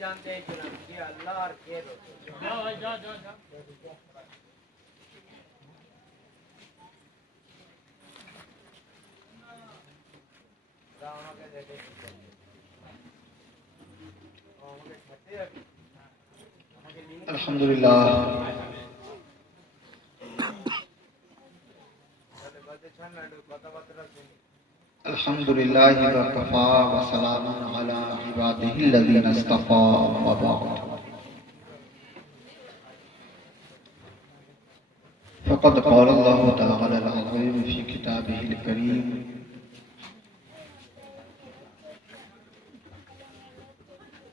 जानते हैं कि अल्लाह और के जा अल्हम्दुलिल्लाह अल्हम्दुलिल्लाह वकफ़ा व सलामुन अला इबादिहिल्लज़ीना इस्तफ़ा व बअद फ़क़द क़ाल अल्लाहु तआला अल-अज़ीम फ़ी किताबिहिल करीम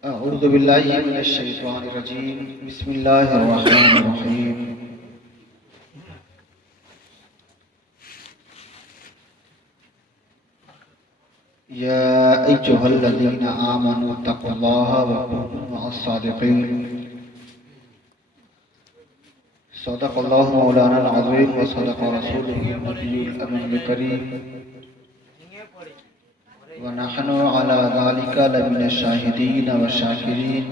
अऊज़ु बिल्लाहि मिनश शैतानिर रजीम बिस्मिल्लाहिर रहमानिर रहीम या अय्युहल्लज़ीना आमनू तक़ुल्लाहा व कूनू मअस-सादिक़ीन सदक़ल्लाहु मौलाना अल-अज़ीम व सदक़ रसूलुहुन नबियुल अमीनुल करीम व नहनु अला ज़ालिका लमिनश शाहिदीन व शाकिरीन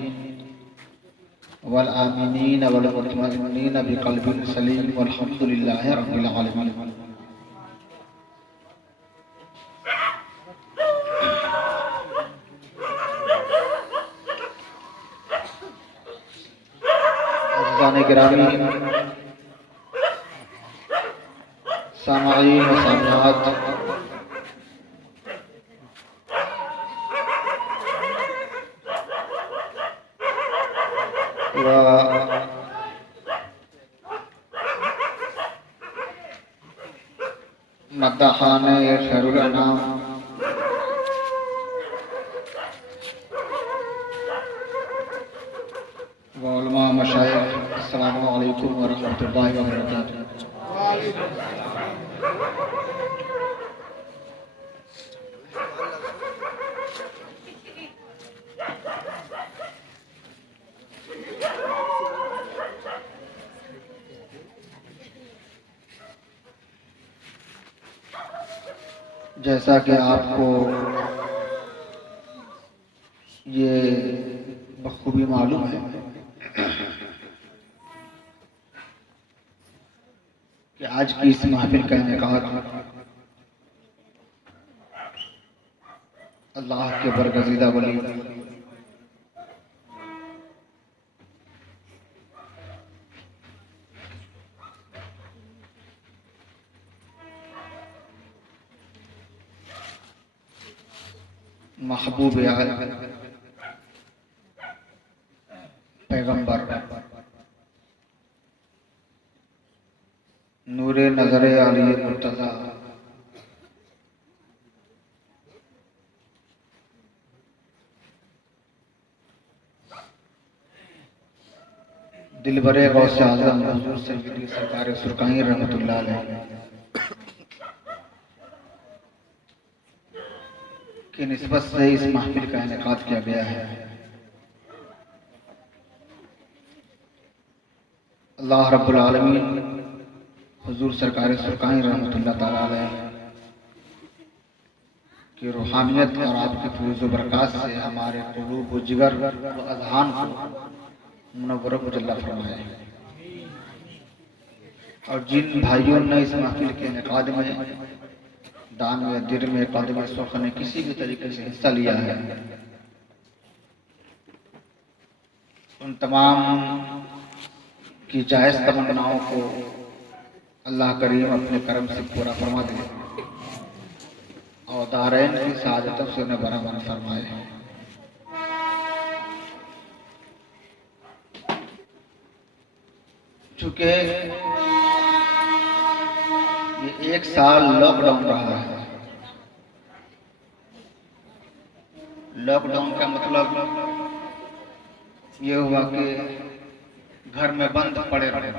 वल आमिनीन वल मुतमइन्नीन बिक़ल्बिन सलीम वल्हम्दुलिल्लाहि रब्बिल आलमीन। अज़ीज़ान गिरामी, सामाईन व सामिआत, मद्दाहाने खैरुल अनाम व उलमा मशाइख, अस्सलामु अलैकुम व रहमतुल्लाहि व बरकातुहू। जैसा कि आपको ये बखूबी मालूम है कि आज की इस महफिल का इनेकाद अल्लाह के बरगज़ीदा वली महबूब पैगंबर नूरे नजरे अली मुर्तज़ा दिलबरे गौसे आज़म हुज़ूर सय्यदी सरकार सुरकाई रहमतुल्लाह अलैह की निस्बत से इस महफिल का इनेकाद किया गया है। अल्लाह रब्बुल आलमीन हुजूर सरकार सुरकानी रहमतुल्लाह ताला अलैह की रूहानियत और आपकी फैज़ व बरक़ात से हमारे क़ुलूब व जिगर व अज़हान को मुनव्वर व मुजल्ला फरमाए। और जिन भाइयों ने इस महफिल के इनेकाद में, दान में, दिर में, कद में, सुख में किसी भी तरीके से हिस्सा लिया है, उन तमाम की जायज़ तमन्नाओं को अल्लाह करीम अपने करम से पूरा फरमा दे और दारैन की सआदतों से उन्हें बराबर फरमाए। चूँकि ये एक साल लॉकडाउन रहा है। लॉकडाउन का मतलब ये हुआ कि घर में बंद पड़े रहे,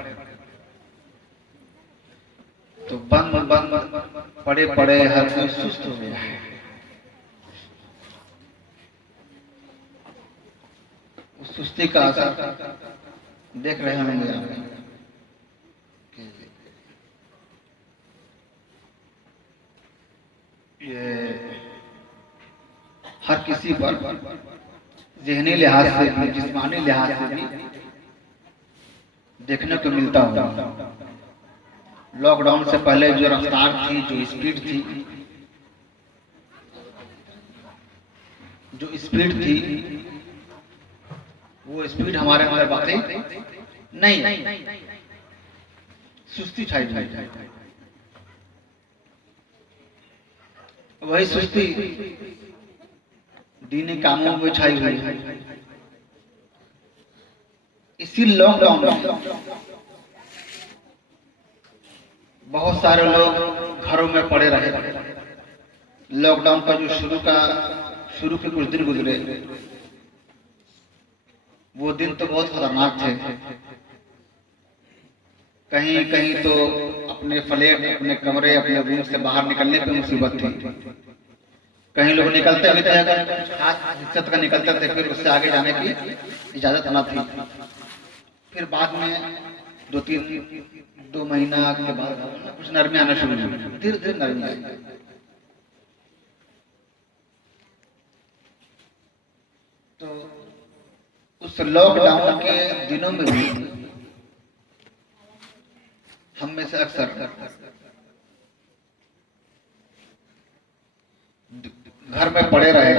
तो बंद पड़े पड़े हर कोई सुस्त हो गया है। उस सुस्ती का असर देख रहे होंगे आप। ये हर किसी पर ज़हनी लिहाज से भी, जिस्मानी लिहाज से भी देखने को मिलता होगा। लॉकडाउन से पहले जो रफ्तार थी, जो स्पीड थी, वो स्पीड हमारे अंदर बाकी नहीं, सुस्ती छाई हुई। वही सुस्ती दीनी कामों में छाई हुई है। इसी लॉकडाउन में बहुत सारे लोग घरों में पड़े रहे। लॉकडाउन का जो शुरू के कुछ दिन गुजरे, वो दिन तो बहुत खतरनाक थे। कहीं कहीं तो अपने फ्लैट, अपने कमरे, अपने रूम से बाहर निकलने पे मुसीबत थी। कहीं लोग निकलते भी थे, अगर खास हिस्सत का निकलते थे, फिर उससे आगे जाने की इजाजत न थी। फिर बाद में 2 महीना के बाद कुछ नरमी आना शुरू हुई, धीरे धीरे नरमी आई। तो उस लॉकडाउन के दिनों में भी हम में से अक्सर घर में पड़े रहे,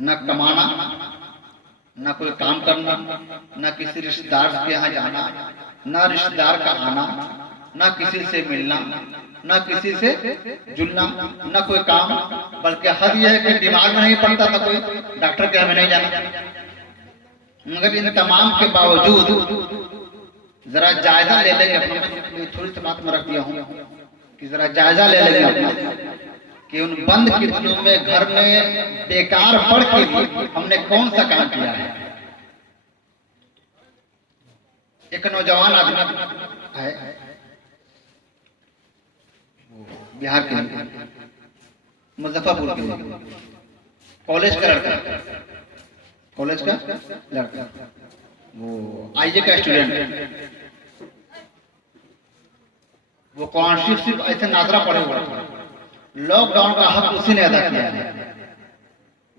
न कमाना, न कोई काम करना, न किसी रिश्तेदार के यहाँ जाना, न रिश्तेदार का आना, न किसी से मिलना, न किसी से जुलना, न कोई काम। बल्कि हद यह है कि दिमाग में नहीं पड़ता था कोई डॉक्टर के यहाँ में नहीं जाना। मगर इन तमाम के बावजूद जरा जायजा ले लेंगे अपने, थोड़ी सी बात में रख दिया हूँ कि जरा जायजा ले लेंगे अपना कि उन बंद के दिनों में घर में बेकार पड़ के भी हमने कौन सा काम किया है। एक नौजवान आदमी है बिहार के, मुजफ्फरपुर के, कॉलेज का लड़का, वो आईए का स्टूडेंट। वो कॉन्स्टिट्यूशन ऐसे नाजरा पड़े हुआ था। लॉकडाउन का हक उसी ने अदा किया है।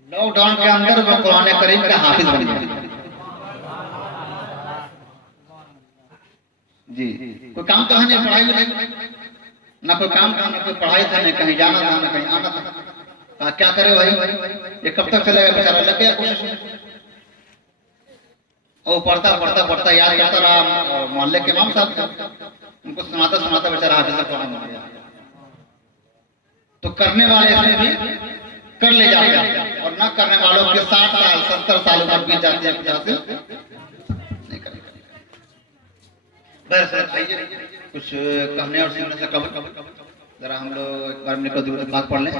लॉकडाउन के अंदर वो कुरान करीम का हाफिज बन गया। जी, कोई काम तो है नहीं, पढ़ाई नहीं, ना कोई काम था, ना कोई पढ़ाई था, नहीं कहीं जाना था, ना कहीं आना था। क्या करे भाई, ये कब तक चलेगा? बेचारा लग गया कोशिश में। और पढ़ता याद करता रहा। मोहल्ले के इमाम साहब उनको सुनाता बेचारा हाफिज कुरान बन गया। तो करने वाले इसमें भी कर ले जाते हैं, और न करने वालों के 60 साल 70 साल उम्र बीत जाती है, 50 नहीं करेगा। बस आइए कुछ कहने और सुनने से कब जरा हम लोग एक बार मिलकर दूर बात पढ़ लें।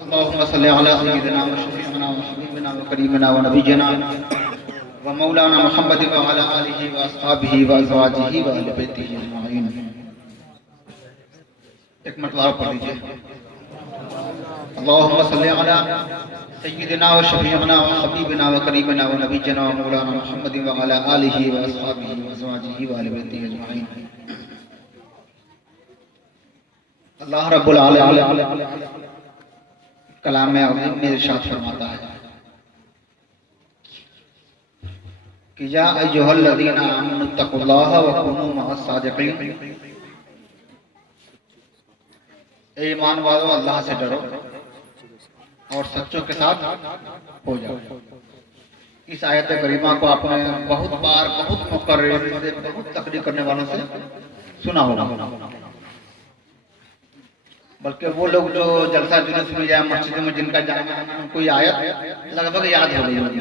अल्लाहुम्मा सल्ली अला सय्यिदिना व शफीइना व हबीबिना व करीमिना व नबीना व मौलाना मुहम्मद व अला आलिहि व अस्हाबिहि व अज़वाजिहि व अहले बैतिहि अजमाइन। एक मरतबा पढ़ लीजिए। अल्लाहुम्मा सल्ली अला सय्यिदिना व शफीअना व हबीबिना व करीबना व नबीजना व मौलाना मुहम्मदिन व अला आलिहि व अस्हाबिहि व अज़वाजिहि व अहले बैतिहि अजमईन। अल्लाह रब्बुल आलमीन कलाम अज़ीम में इरशाद फरमाता है कि या अय्युहल्लज़ीना आमनु तक़ुल्लाह व कुनू मअस सादिक़ीन, ए ईमान वालों अल्लाह से डरो और सच्चों के साथ हो जाओ। इस आयत करीमा को आपने बहुत बार बहुत मुकर्रर से बहुत तकरीर करने वालों से सुना होगा, बल्कि वो लोग जो जलसा जुलूस में या मस्जिद में जिनका जाना उनको ये आयत लगभग याद हो गई होगी।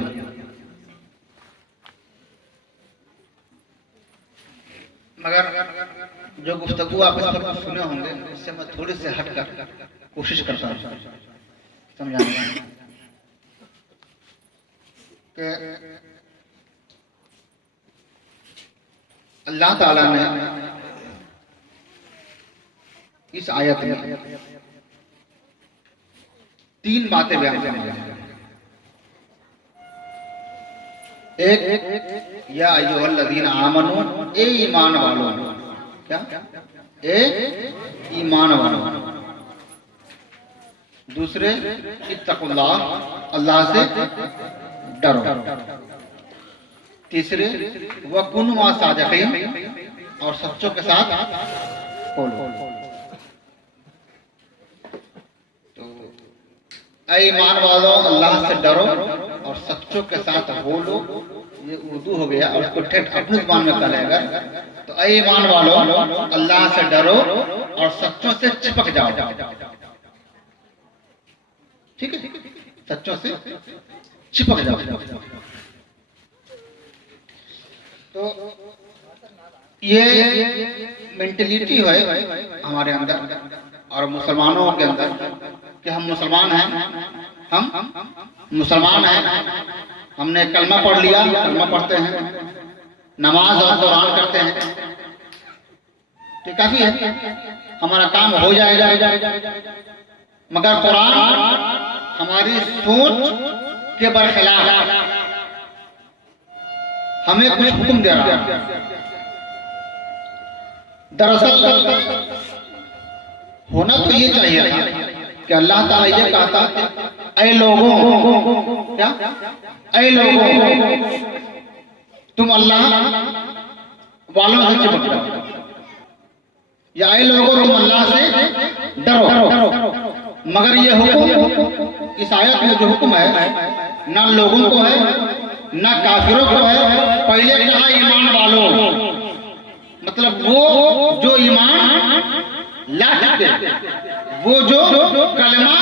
मगर जो गुफ्तगू आप इस पर सुने होंगे इससे मैं थोड़ी से हटकर कोशिश करता हूँ समझाने कि अल्लाह ताला ने इस आयत में 3 बातें बयान फरमाई हैं। एक, या अय्युहल्लज़ीना आमनू, ए ईमान वालों, क्या ए ईमान वालों। दूसरे, इत्तक़ुल्लाह, अल्लाह से डरो। तीसरे, वकुनू मअस सादिक़ीन, और सच्चों के साथ बोलो। तो ऐ ईमान वालों अल्लाह से डरो और सच्चों के साथ बोलो, ये उर्दू हो गया और उसको ठेठ अपनी जुबान में कहा जाएगा। तो ऐ ईमान वालों अल्लाह से डरो और सच्चों से चिपक जाओ। ठीक है, सच्चों से चिपक जाओ। तो ये मेंटलिटी है हमारे अंदर और मुसलमानों के अंदर कि हम मुसलमान हैं, हम मुसलमान हैं, हमने कलमा पढ़ लिया, कलमा पढ़ते हैं, नमाज और कुरान करते हैं, तो काफी है, हमारा काम हो जाएगा। मगर कुरान हमारी सोच के बरखिलाफ हमें कुछ हुक्म दे रहा है। दरअसल होना तो ये चाहिए था कि अल्लाह ताला ये कहता, ऐ लोगों, क्या ऐ लोगों तुम अल्लाह वालों से चिपक जाओ, या ऐ लोगों तुम अल्लाह से डरो। मगर ये हुक्म इस आयत में जो हुक्म है ना लोगों को है ना काफिरों को है। पहले कहा ईमान वालों, मतलब वो जो ईमान ला चुके, वो जो कलमा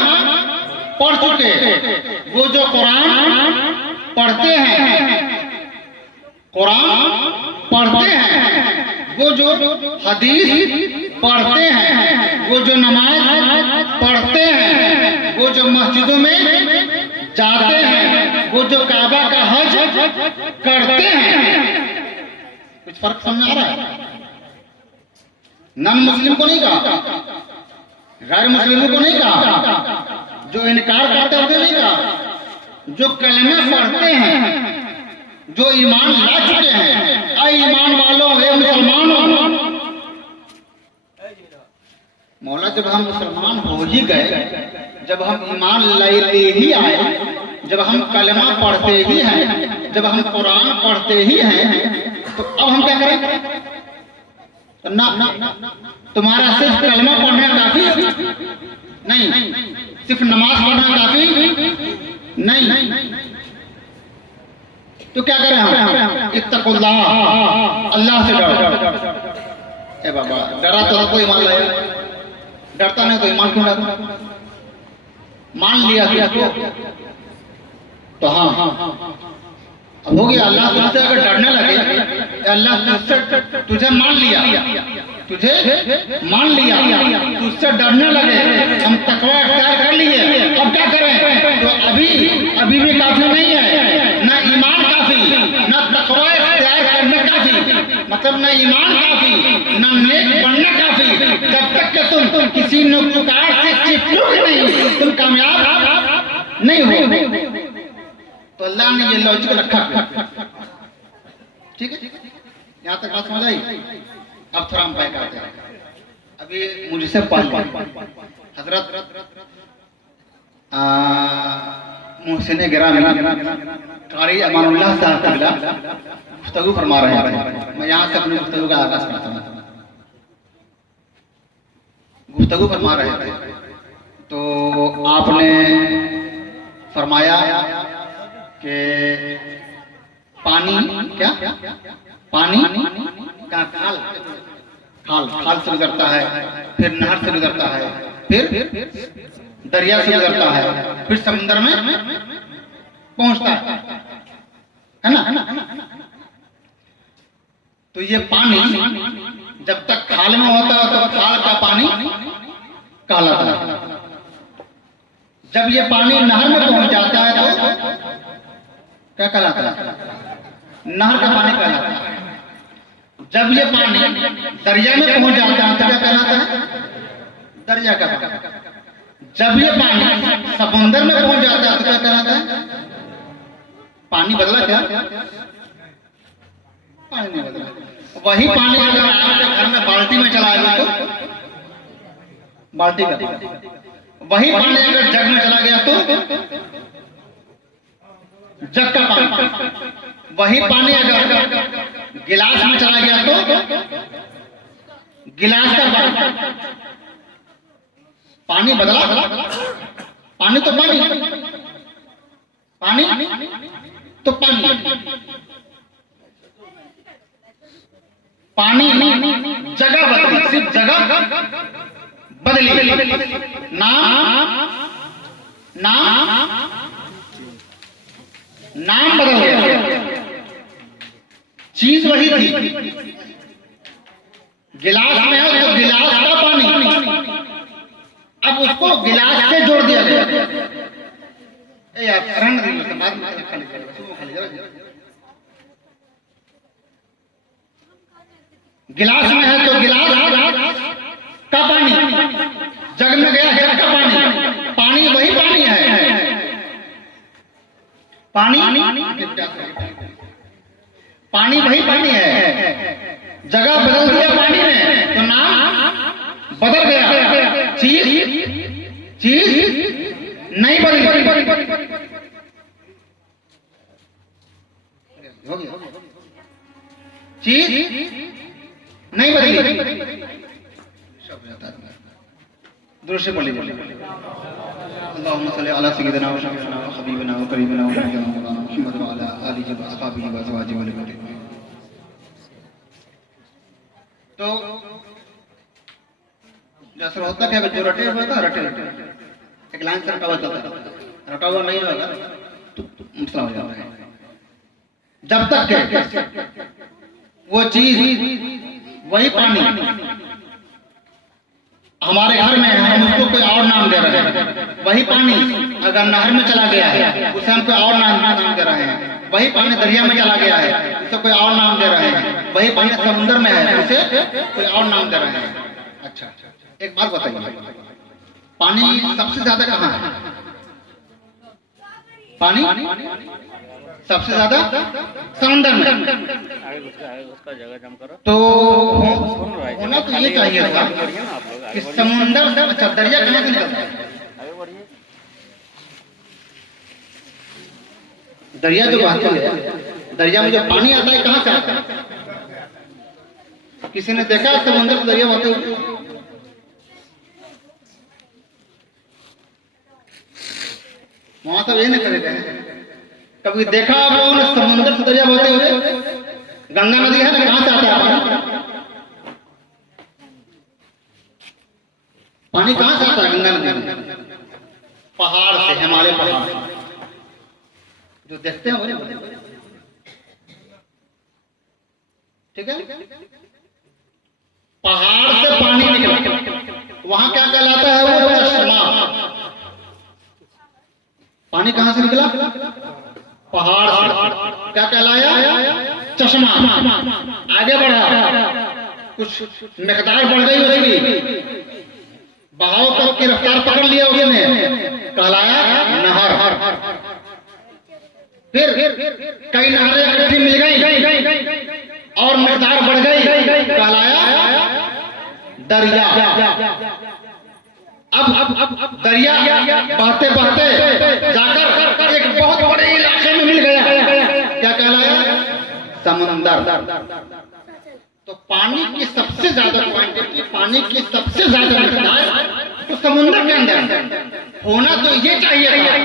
पढ़ चुके, वो जो कुरान पढ़ते हैं, कुरान पढ़ते हैं, वो जो हदीस पढ़ते हैं, वो जो नमाज पढ़ते हैं, वो जो मस्जिदों में जाते हैं, वो जो काबा का हज करते हैं। कुछ फर्क समझ आ रहा है? नॉन मुस्लिम को नहीं कहा, गैर मुस्लिमों को नहीं कहा, जो इनकार करते हुए नहीं कहा, जो कलमे पढ़ते हैं, जो ईमान ला चुके हैं। ऐ ईमान वालों, हे मुसलमानों। मौला जब हम मुसलमान हो ही गए, जब हम ईमान लेते ही आए, जब हम कलमा पढ़ते ही हैं, जब हम कुरान पढ़ते ही हैं, तो अब हम क्या करें? ना, तुम्हारा सिर्फ कलमा पढ़ना काफी नहीं, सिर्फ नमाज पढ़ना काफी नहीं, तो क्या करें हम? इत्तक़ुल्लाह, अल्लाह से डरो। ए बाबा, डरा तो कोई ईमान लाएगा, डरता नहीं तो ईमान क्यों लाता? मान लिया तो हाँ, अब हो गया। अल्लाह तुझसे अगर डरने लगे, अल्लाह तुझे मान लिया, तुझे मान लिया, तुझसे डरने लगे, हम तकवा इख्तियार कर लिए, अब क्या करें? तो अभी भी काफी नहीं है, ना ईमान काफी, ना तकवा इख्तियार करने काफी। मतलब जब न ईमान काफी न नेक बनना काफी, जब तक कि तुम किसी नुक्कार से चिपकोगे नहीं तुम कामयाब नहीं हो। तो अल्लाह ने ये लॉजिक रखा। ठीक है, यहाँ तक बात समझ आई। अब थोड़ा हम बात करते हैं। अभी मुझसे हजरत मोहसिन गिरामी कारी अमानुल्लाह साहब के खिलाफ गुफ्तगू फरमा रहे हैं। मैं यहाँ से अपनी गुफ्तगू का आगाज करता हूँ। गुफ्तगू फरमा रहे थे तो आपने फरमाया कि पानी क्या पानी का खाल से गुजरता है, फिर नहर से गुजरता है, फिर दरिया से गुजरता है, फिर समुद्र में पहुंचता है ना। तो ये पानी जब तक खाल में होता है तो खाल का पानी कहलाता है। जब ये पानी नहर में पहुंच जाता है तो क्या कहलाता है? नहर का पानी कहलाता है। जब ये पानी दरिया में पहुंच जाता है तो क्या कहलाता है? दरिया का पानी। जब ये पानी समुद्र में पहुंच जाता है तो क्या कहलाता है? पानी बदला क्या? पानी नहीं बदला। वही पानी अगर आपके घर में बाल्टी में चला गया तो बाल्टी का, वही पानी अगर जग में चला गया तो जग का पानी, वही पानी अगर गिलास में चला गया तो गिलास का पानी। पानी बदला? पानी तो पानी, पानी तो पानी। पानी जगह बदली, सिर्फ जगह बदली, नाम बदल गया, चीज वही थी। गिलास में है तो गिलास का पानी, अब उसको गिलास से जोड़ दिया गया। गिलास में है तो गिलास का पानी, जग में गया जग का पानी। पानी वही पानी है, पानी पानी वही पानी है। जगह बदल दिया पानी ने तो नाम बदल गया, चीज नहीं बदली। चीज नहीं बदली। दूसरे पढ़ लीजिए। अल्लाहुम्मा सल्ली अला सय्यिदिना व शफीना व हबीबिना व करीमिना व मौलाना मुहम्मद व अला आलिहि व अस्हाबिहि व अज़वाजिहि व अहलिhi। तो जैसा होता क्या जो रटे हुआ था रटे एक लाइन से रटा हुआ चलता, रटा हुआ नहीं होगा तो मसला हो जाता है। जब तक वो चीज वही पानी हमारे घर में है, हम उसको कोई और नाम दे रहे हैं। वही पानी अगर नहर में चला गया है उसे हम कोई और नाम दे रहे हैं। वही पानी दरिया में चला गया है उसे कोई और नाम दे रहे हैं। वही पानी समुद्र में है उसे कोई और नाम दे रहे हैं। अच्छा, एक बात बताइए, पानी सबसे ज्यादा कहाँ है? पानी सबसे ज्यादा समुद्र में। उसका जगह जम करो तो होना तो ये चाहिए था कि समुद्र से, अच्छा दरिया कहाँ से निकलता है? दरिया जो बहती है, दरिया में जो पानी आता है कहाँ से आता है? किसी ने देखा है समुद्र से दरिया बहते हुए? वहां सब ये नहीं करेगा। कभी देखा आप लोगों ने समुद्र से दरिया बहते हुए? गंगा नदी है ना, कहां से आता है पानी? पानी कहां से आता है गंगा नदी में? पहाड़ से, हिमालय पहाड़ जो देखते हैं वो। ठीक है, पहाड़ से पानी निकला, वहां क्या कहलाता है? वो चश्मा। पानी कहां से निकला? पहाड़ से। क्या कहलाया? चश्मा आगे बढ़ा, कुछ मिकदार बढ़ गई उसकी, बहाव तक की रफ्तार पकड़ लिया उसने, कहलाया नहर। फिर कई नहरें इकट्ठी मिल गई और मिकदार बढ़ गई, कहलाया दरिया। अब दरिया बहते बहते जाकर एक बहुत बड़े इलाके में मिल गया, क्या कहलाया? समंदर। तो पानी की सबसे ज्यादा क्वांटिटी, पानी की सबसे ज्यादा मिकदार तो समुद्र के अंदर होना तो ये चाहिए था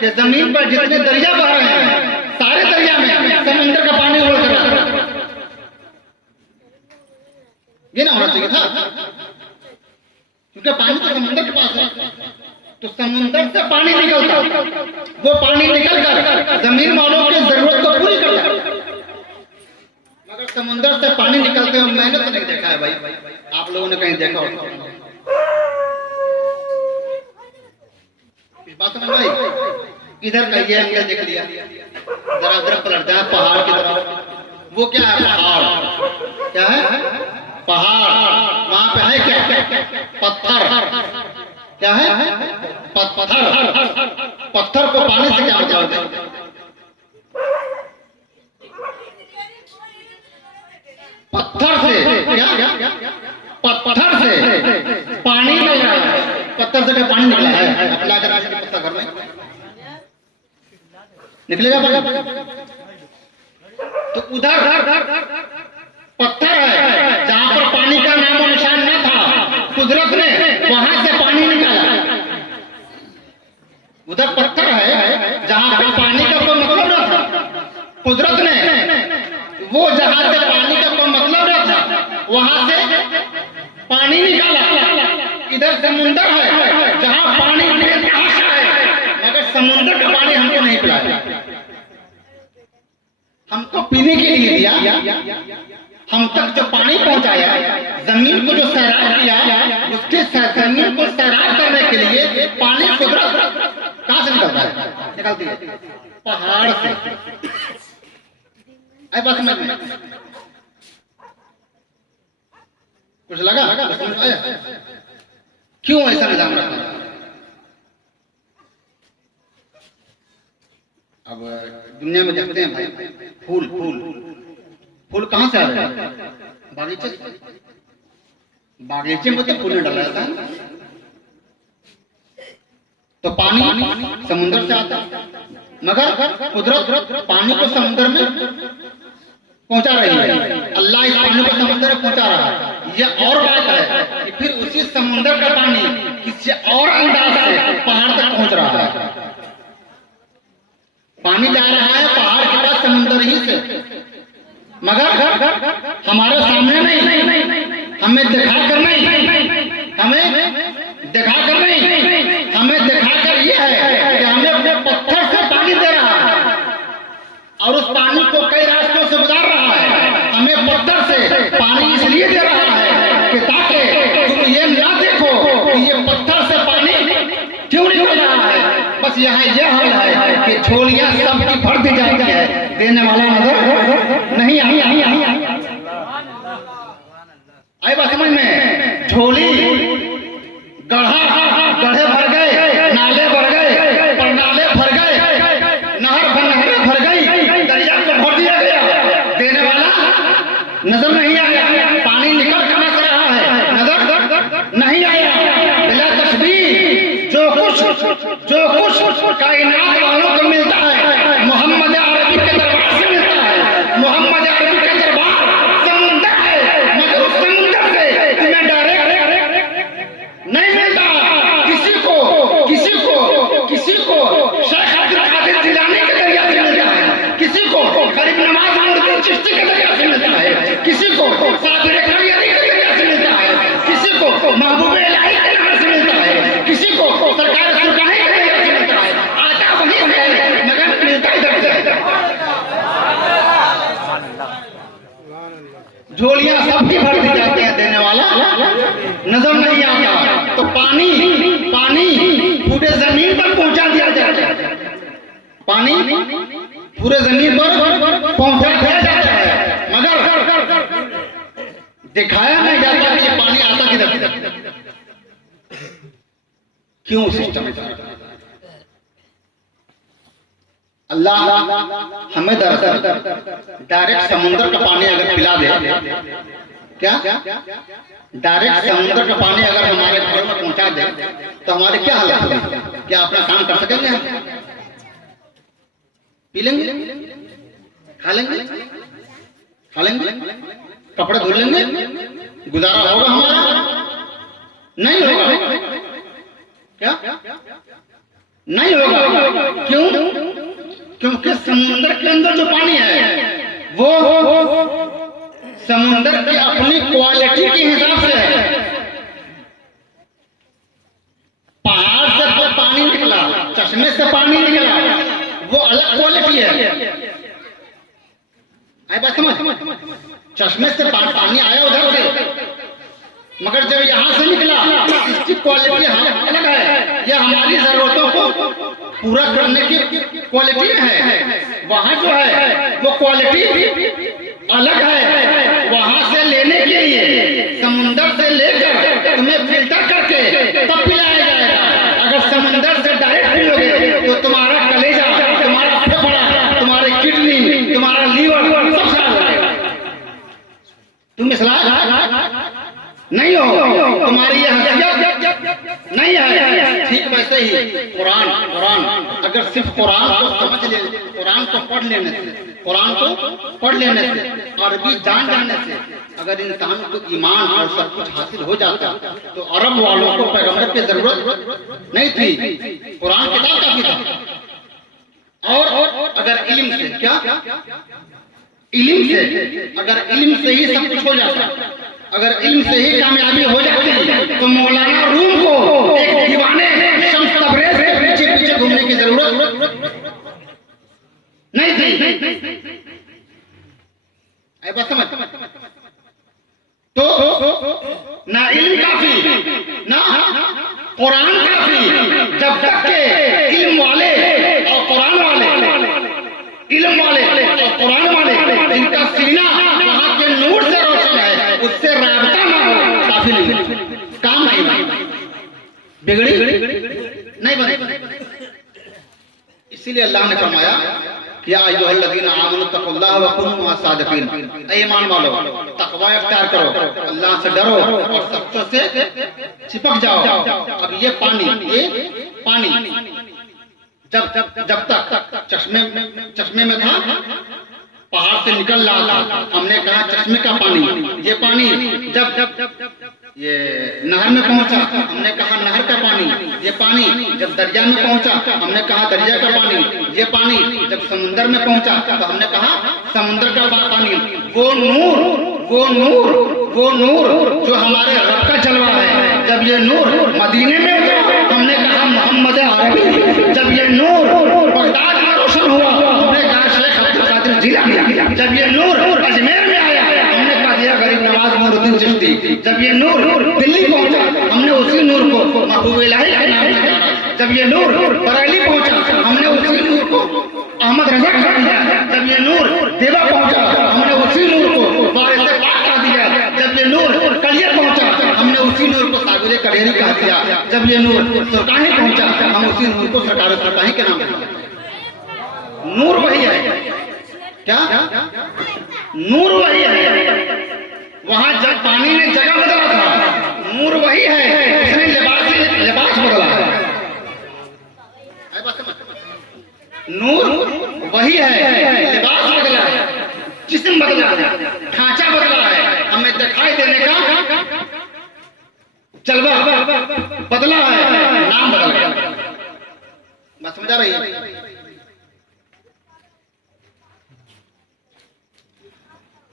कि जमीन पर जितने दरिया बह रहे हैं सारे दरिया में समुद्र का पानी उड़ कर ये ना होना चाहिए था, क्योंकि पानी तो समुद्र के पास है। तो समुद्र से पानी निकलता, वो पानी निकलकर जमीन वालों की जरूरत को पूरी करता। मगर समुद्र से पानी निकलते हुए मैंने तो नहीं देखा है भाई, आप लोगों ने कहीं देखा होगा? इस बात समझ में आई? इधर का ये एंगल देख लिया, जरा उधर पलट जाए पहाड़ की तरफ, वो क्या है? पहाड़। क्या है? पहाड़। वहां पे है क्या? पत्थर। क्या है? पत्थर। पत्थर को पानी से क्या मतलब है? पत्थर से क्या? पत्थर से पानी निकल रहा है। पत्थर से क्या पानी निकला है? अल्लाह के रास्ते पत्थर घर में निकलेगा पानी? तो उधर पत्थर है जहां पर पानी का नाम और निशान न था, कुदरत ने वहां से पानी निकाला। उधर पत्थर है जहां पर पानी का कोई मतलब न था, कुदरत ने वो जहां से पानी का कोई मतलब न था वहां से पानी निकाला। इधर समुंदर है जहां पानी की आशा है, मगर समुद्र का पानी हमको नहीं पिलाया, हमको पीने के लिए दिया, हम तक जो पानी पहुंचाया, जमीन को जो सैराब किया, उसके जमीन को सैराब करने के लिए पानी कुदरत कहां से निकलता है? निकलती है पहाड़ से। आई बात समझ में? कुछ लगा? समझ आया क्यों ऐसा निजाम रखा? अब दुनिया में देखते हैं भाई, फूल फूल फूल कहां से आ रहे हैं? बागीचे। बागीचे में तो फूल नहीं डाला जाता है, तो पानी समुद्र से आता, मगर कुदरत पानी को समुद्र में पहुंचा रही है। अल्लाह इस पानी को समुद्र में पहुंचा रहा है। यह और बात है कि फिर उसी समुद्र का पानी किसी और अंदाज से पहाड़ तक पहुंच रहा है। पानी जा रहा है पहाड़ के पास समुद्र ही से, मगर हमारे सामने नहीं, हमें दिखाकर नहीं, हमें दिखाकर नहीं, हमें दिखाकर ये है कि हमें अपने पत्थर से पानी दे रहा है और उस पानी को कई रास्तों से गुजार रहा है। हमें पत्थर से पानी इसलिए दे रहा है कि ताकि तुम ये ना देखो कि ये पत्थर से पानी क्यों निकल रहा है। बस यहाँ यह हाल है कि झोलियां सबकी भर दी जाती है, देने वाला नजर नहीं आई। आई बात समझ में? झोली गढ़े भर गए, नाले भर गए, नाले भर गए, नहरें भर गई, दरिया को भर दिया गया, देने वाला नजर नहीं आया। पानी निकल कहां से रहा है? नजर नहीं आया। बिला तस्बीह जो कुछ कायनात वालों को मिलता है, मोहम्मद अरबी के दरबार से मिलता है। मोहम्मद अरबी का दरबार समुद्र है, मगर उस समुद्र से तुम्हें डायरेक्ट नहीं मिलता। किसी को शेख अब्दुल कादिर जिलानी के जरिए से मिलता है, किसी को गरीब नवाज मुर्शिद चिश्ती के जरिए से मिलता है, किसी को साबिर खैरी के जरिए से मिलता है, किसी को महबूब इलाही के नाम से मिलता है, किसी को सरकार सुरकानी के जरिए से मिलता है। आता वहीं से मगर मिलता इधर से। झोलियां सबकी भर दी जाती हैं, देने वाला नजर नहीं आता। तो पानी पूरे जमीन पर पहुंचा दिया जाता है, पानी पूरे जमीन पर पहुंचा दिया जाता है। दिखाया नहीं जाता कि ये पानी आता किधर, क्यों सिस्टम अल्लाह हमें दरअसल डायरेक्ट समुद्र का पानी अगर पिला दे, क्या डायरेक्ट समुद्र का पानी अगर हमारे घर में पहुंचा दे तो हमारे क्या हालत होगी? क्या अपना काम कर सकेंगे? पी लेंगे, खा लेंगे, कपड़े धुल लेंगे, गुजारा होगा हमारा? नहीं होगा। क्या नहीं होगा? क्यों? क्योंकि समुद्र के अंदर जो पानी है वो समुद्र की अपनी क्वालिटी के हिसाब से है। पहाड़ से तो पानी निकला, चश्मे से पानी निकला, वो अलग क्वालिटी है। आई बात समझ? चश्मे से पानी आया उधर से, मगर जब यहां से निकला इसकी क्वालिटी अलग है। यह हमारी जरूरतों को पूरा करने की क्वालिटी है। वहां जो है वो क्वालिटी अलग है। वहां से लेने के लिए समुद्र से लेकर तुम्हें फिल्टर करके तब पिलाया जाएगा। अगर समुद्र से डायरेक्ट पियोगे तो तुम्हारा कलेजा, तुम्हारा फेफड़ा, तुम्हारी किडनी, तुम्हारा लीवर सब खराब हो जाएगा। तुम इस्लाम नहीं हो, तुम्हारी यह हैसियत नहीं है। ठीक वैसे ही कुरान अगर सिर्फ कुरान को समझ ले, कुरान को पढ़ लेने से, अरबी जान जाने से अगर इंसान को ईमान और सब कुछ हासिल हो जाता तो अरब वालों को पैगंबर की जरूरत नहीं थी। कुरान किताब काफी था। और अगर इल्म से, क्या इल्म से, अगर इल्म से ही सब कुछ हो जाता, अगर इल्म से ही कामयाबी हो जाती तो मौलाना रूम को एक दीवाने शम्स तबरेज़ के पीछे पीछे घूमने की जरूरत नहीं थी। आई बात समझ? तो ना इल्म काफी ना कुरान काफी, जब तक के इल्म वाले और कुरान वाले, इल्म वाले और कुरान वाले इनका सीना वहां के नूर से रोशन है, उससे राबता ना हो, काफी नहीं, काम नहीं, बिगड़ी नहीं बने। इसीलिए अल्लाह ने फरमाया कि या अय्युहल्लज़ीना आमनू तक़ुल्लाह व कुनू मअस सादिक़ीन, ऐ ईमान वालों तक़वा इख्तियार करो, अल्लाह से डरो और सख्तों से चिपक जाओ। अब ये पानी जब तक चश्मे में था, पहाड़ से निकल रहा था, हमने कहा चश्मे का पानी। ये पानी जब ये नहर में पहुंचा, हमने कहा नहर का पानी। ये पानी जब दरिया में पहुंचा, हमने कहा दरिया का पानी। ये पानी जब समुद्र में पहुंचा तो हमने कहा समुद्र का पानी। वो नूर जो हमारे रब का जलवा है, जब ये नूर मदीने में उतरा, हमने कहा मोहम्मद अरबी। जब ये नूर बगदाद में रोशन हुआ, हमने कहा शेख अब्दुल कादिर जिलानी। जब ये नूर अजमेर में आया, हमने कहा दिया गरीब नवाज मोहरुद्दीन चिश्ती। जब ये नूर दिल्ली पहुंचा, हमने उसी नूर को महबूब इलाही का नाम दिया। जब ये नूर बरेली पहुंचा, हमने उसी नूर को अहमद रजा कर दिया। जब ये नूर देवा पहुंचा, हमने उसी नूर को वारिस पाक कर दिया। जब ये नूर कलियर पहुंचा, हमने उसी नूर को साबिर कलेरी कह दिया। जब ये नूर सरकाही पहुंचा, हम उसी नूर को सरकार सरकाही के नाम दिया। नूर वही है, क्या नूर वही है। वहां जब पानी ने जगह बदला था, नूर वही है, उसने लिबास बदला है। नूर वही है, लिबास बदला है, जिस्म बदला है, ढांचा बदला है, हमें दिखाई देने का जलवा बदला है, नाम बदल गया। बात समझ आ रही है?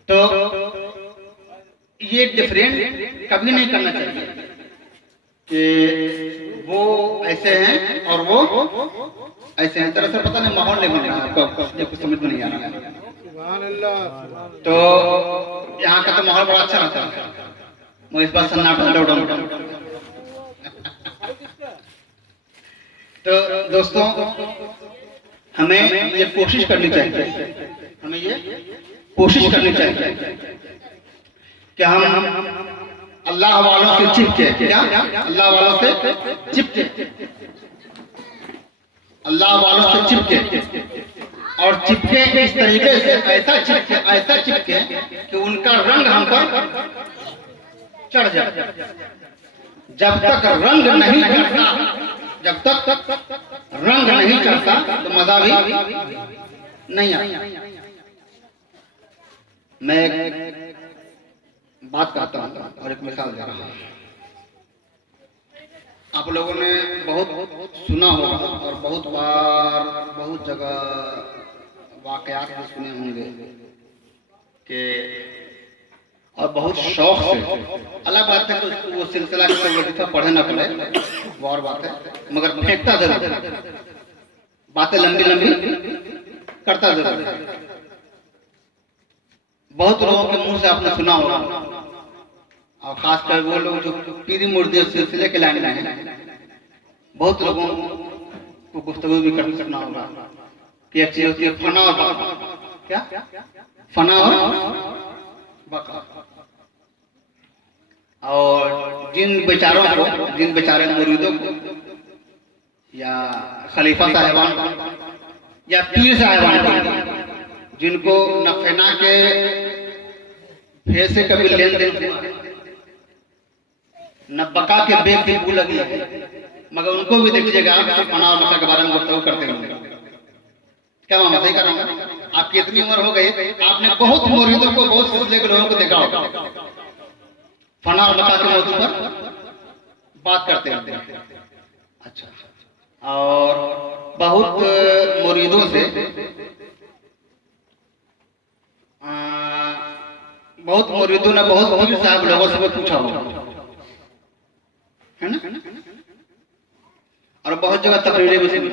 तो ये डिफरेंट कभी नहीं करना चाहिए कि वो ऐसे हैं और वो ऐसे हैं। दरअसल पता नहीं माहौल नहीं बन रहा, आपको कुछ समझ में नहीं आ रहा है। तो यहाँ का तो माहौल बड़ा अच्छा रहता है, मैं इस बार सन्नाटा। तो दोस्तों हमें ये कोशिश करनी चाहिए कि कि हम अल्लाह वालों से चिपके, क्या अल्लाह वालों से चिपके, अल्लाह वालों से चिपके, और चिपके इस तरीके से, ऐसा चिपके कि उनका रंग हम पर चढ़ जाए। जब तक रंग नहीं चढ़ता, जब तक रंग नहीं चढ़ता तो मजा भी नहीं आता। मैं एक बात करता हूँ और एक मिसाल दे रहा हूँ। आप लोगों ने बहुत सुना होगा और बहुत बार बहुत जगह वाकयात भी सुने होंगे कि, और बहुत शौक से, अलग बात है तो वो सिलसिला की वजीफा पढ़े ना पढ़े वो और बात है, मगर फेंकता जरूर, बातें लंबी लंबी करता जरूर। बहुत लोगों के मुंह से आपने सुना होगा, और खासकर वो लोग जो पीरी मुर्दी सिलसिले के लाइन में हैं, बहुत लोगों को गुफ्तगू भी करके सुना होगा कि एक चीज होती है फना और बका। क्या फना और बका। और जिन बेचारों को, जिन बेचारे मुरीदों को या खलीफा साहिबान या पीर साहिबान को, जिनको न फना के फेर से कभी लेन देन हुआ, न बका के बेग की बू लगी है, मगर उनको भी देखिएगा फना और बका के बारे में गुफ्तगू करते होंगे। क्या मामा सही कर रहा हूं? आपकी इतनी उम्र हो गई, आपने बहुत मुरीदों को, बहुत सिलसिले के लोगों को देखा होगा फना और बका के मौजू पर बात करते रहते हैं। अच्छा, और बहुत मुरीदों से, बहुत मुरीदों ने बहुत पीर साहब लोगों से पूछा होगा, है ना, और बहुत जगह तकरीरें भी सुनी।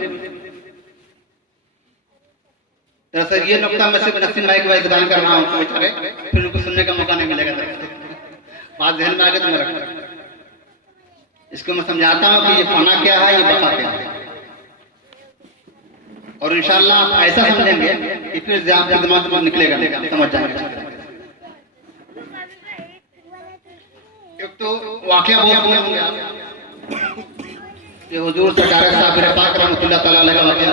दरअसल ये नुकता मैं सिर्फ नसीम भाई के बयान कर रहा हूँ, बेचारे फिर उनको सुनने का मौका नहीं मिलेगा। बात ध्यान में आगे तो मैं रखता, इसको मैं समझाता हूँ कि ये फना क्या है, ये बका क्या है, और इंशाअल्लाह आप ऐसा समझेंगे कि फिर दिमाग में निकलेगा, समझ जाएंगे। एक तो वाकया बहुत सुने होंगे आप कि हुजूर सरकार साबिर पाक रहमतुल्लाह तआला अलैहि का वाकया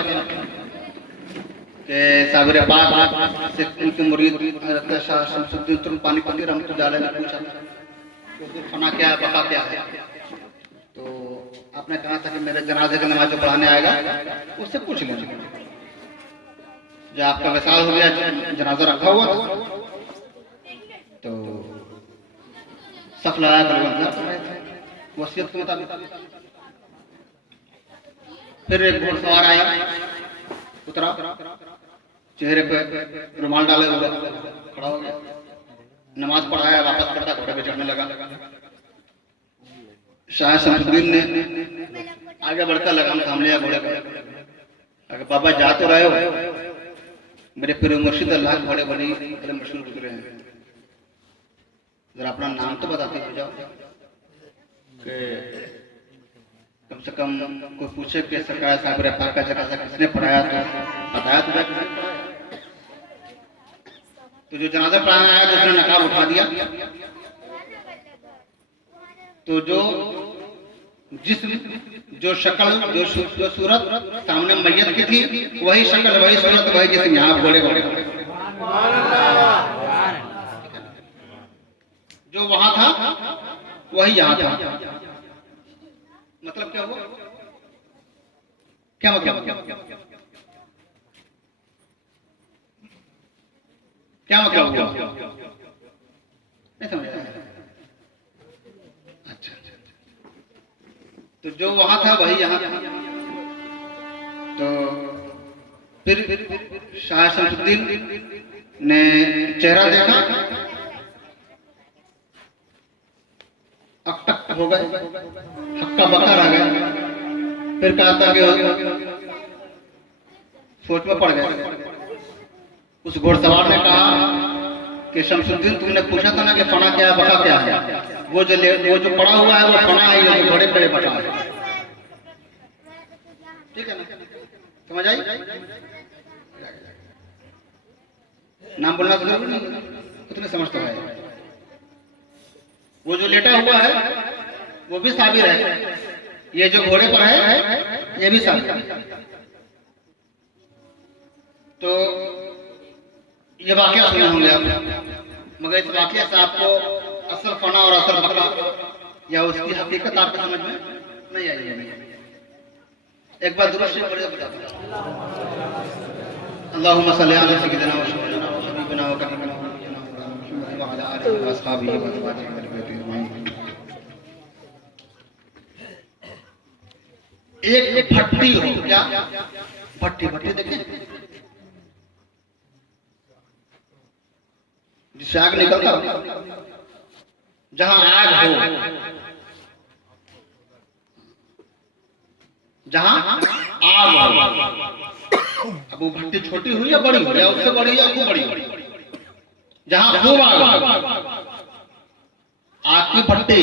कि साबिर पाक से उनके मुरीद हज़रत शाह शमसुद्दीन तुर्क-पानीपती रहमतुल्लाह अलैहि ने पूछा फना क्या है, बका क्या है। तो आपने कहा था कि मेरे जनाजे की नमाज जो पढ़ाने आएगा उससे पूछ लेना। जब आपका विसाल हो गया, जनाजा रखा हुआ तो सफ लगाया कर वसीयत के मुताबिक। फिर एक घुड़सवार आया, उतरा, चेहरे पे रुमाल डाले हुए खड़ा हो गया, नमाज पढ़ाया, वापस करता घोड़े पे चढ़ने लगा। शाह शमसुद्दीन ने आगे बढ़ता लगा, थाम लिया घोड़े पे, अगर बाबा जा तो रहे हो, मेरे पीर मुर्शिद अल्लाह के घोड़े बड़ी बड़े मशहूर गुजरे हैं, जरा अपना नाम तो बताते हो जाओ कि कम से कम कोई पूछे कि सरकार साबिर पाक का जनाजा किसने पढ़ाया, तो बताया तो किसने पढ़ाया। तो जो जनाजा पढ़ाने आया तो उसने नकाब उठा दिया। तो जो जिस्म, जो शक्ल, जो सूरत सामने मैयत की थी, वही शक्ल, वही सूरत, वही जिस्म यहाँ घोड़े घोड़े। जो वहां था वही यहाँ था। मतलब क्या हुआ? क्या मतलब? क्या मतलब हुआ? नहीं समझ आया। अच्छा, तो जो वहां था वही यहाँ था। तो फिर शाह शमसुद्दीन ने चेहरा देखा, अकटक हो गए, हक्का बक्का रह गए। फिर कहा था कि सोच में पड़ गए। उस घोड़सवार ने कहा कि शमसुद्दीन, तुमने पूछा था ना कि फना क्या है, बका क्या है। वो जो पड़ा हुआ है वो फना है, जो घोड़े पे बैठा है। ठीक है ना, समझ आई? नाम बोलना जरूरी नहीं, कितने समझ तो है। वो जो लेटा हुआ है वो भी साबिर है, ये जो घोड़े पर है ये भी साबिर है। तो ये वाकया सुने होंगे आप, मगर इस वाकये से आपको असल फना और असल बकरा या उसकी हकीकत आपके समझ में नहीं आई है। एक बार दुरूद शरीफ पढ़िए बताता हूं। अल्लाहुम्मा सल्ली अला सय्यिदिना व शफीना व हबीबिना व करीमिना व नबीना मुहम्मद व अला आलिहि व अस्हाबिहि व अज़वाजिहि व अज़वाजिहि अजमाइन। एक भट्टी हो, क्या भट्टी, भट्टी देखिए जिससे आग निकलता हो, जहां आग हो, जहां आग हो। अब वो भट्टी छोटी हुई या बड़ी हुई, या उससे बड़ी या खूब बड़ी हुई, जहां खूब आग हो, आग की भट्टी,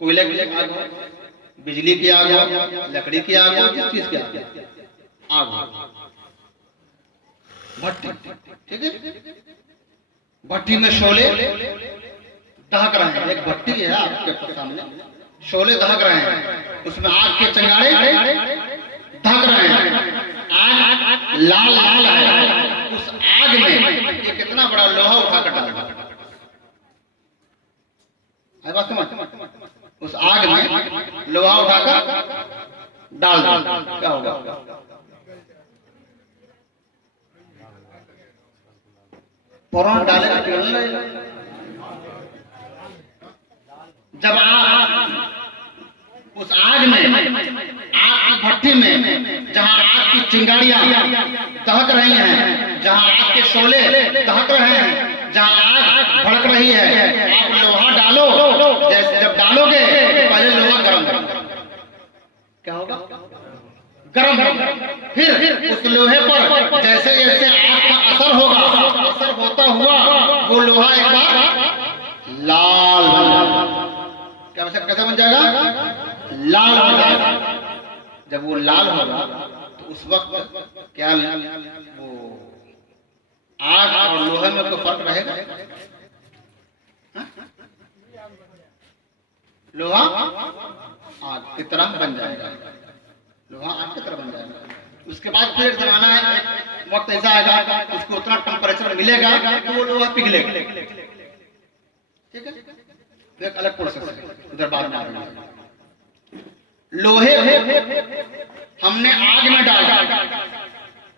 कोयले की आग हो, बिजली की आग हो, लकड़ी की आग हो, किस चीज की आग हो, भट्टी, ठीक है। भट्टी में शोले दहक रहे हैं, एक भट्टी है आपके सामने, शोले दहक रहे हैं, उसमें आग के चिंगारे दहक रहे हैं, आग लाल लाल है। उस आग में ये कितना बड़ा लोहा उठाकर डाल, बात समझ, उस आग में लोहा उठाकर डाल, क्या होगा? फौरन डालेगा, पिघलने लगेगा। जब आप उस आग में, आग की भट्टी में, जहां आग की चिंगारियां दहक रही हैं, जहां आग के शोले दहक रहे हैं, जहां आग भड़क रही है, आप लोहा डालो। जैसे जब डालोगे पहले लोहा गर्म होगा, क्या होगा? गर्म होगा। फिर उस लोहे पर जैसे जैसे आग का असर होगा, असर होता हुआ वो लोहा एक बार लाल बन जाएगा। क्या कैसा बन जाएगा? लाल बन जाएगा। जब वो लाल होगा तो उस वक्त क्या वो आग और लोहे में कोई फर्क रहेगा? लोहा आग की तरह बन जाएगा, लोहा आग की तरह बन जाएगा। उसके बाद फिर जमाना है, वक्त ऐसा आएगा उसको उतना टेम्परेचर मिलेगा तो वो लोहा पिघलेगा, ठीक है। तो एक अलग प्रोसेस है, उधर बाद में आएगा। लोहे को हमने आग में डाला,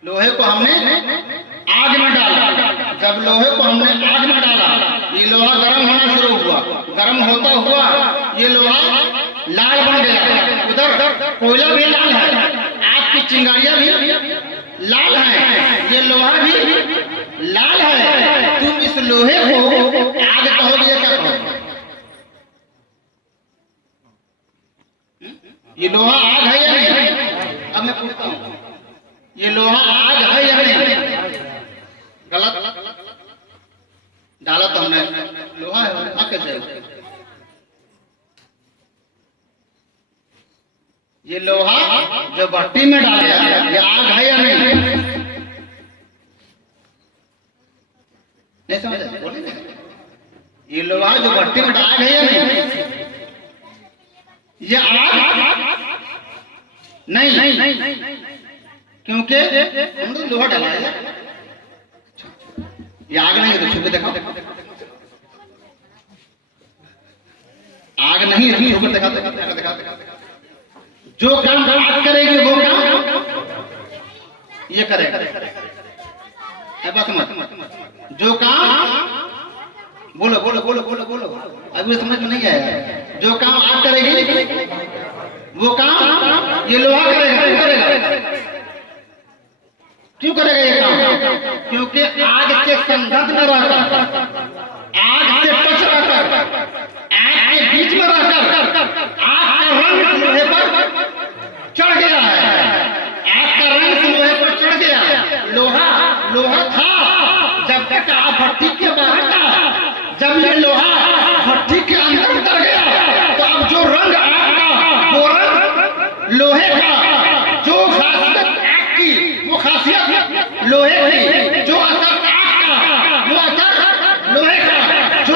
लोहे को हमने आग में डाला। जब लोहे को हमने आग में डाला, ये लोहा गर्म होना शुरू हुआ, गर्म होता हुआ ये लोहा लाल बन गया। उधर कोयला भी लाल है, आग की चिंगारियां भी लाल है, ये लोहा भी लाल है। तुम इस लोहे को आग कहोगे क्या कहोगे? ये लोहा आग है या नहीं? अब मैं पूछता हूं, ये लोहा आग है या नहीं? गलत डाला तो हमने लोहा है, आग कैसे? ये लोहा जो भट्टी में डाला ये आग है या नहीं? नहीं समझ? बोलिए, ये लोहा जो भट्टी में डाला है या नहीं? ये आग नहीं, क्योंकि हमने लोहा डाला है। ये आग नहीं है, तो छू के देखो, आग नहीं है, छू के दिखा। जो काम आग करेगी वो काम ये करेगा। बात समझ, जो काम बोलो बोलो बोलो बोलो बोलो, अभी समझ में नहीं आया। जो काम आग करेगी वो काम ये लोहा करेगा। क्यों करेगा ये काम? क्योंकि आग के संबंध में रहकर, आग से टच रहकर, आग के बीच में रहकर आग का रंग लोहे पर चढ़ गया है। आग का रंग लोहे पर चढ़ गया। लोहा था जब तक आप भट्टी के बाहर था, जब ये लोहा भट्टी के अंदर उतर गया तो अब जो रंग आग का, वो रंग लोहे का, जो खासियत आग की वो खासियत लोहे की, जो असर आग का वो असर लोहे का, जो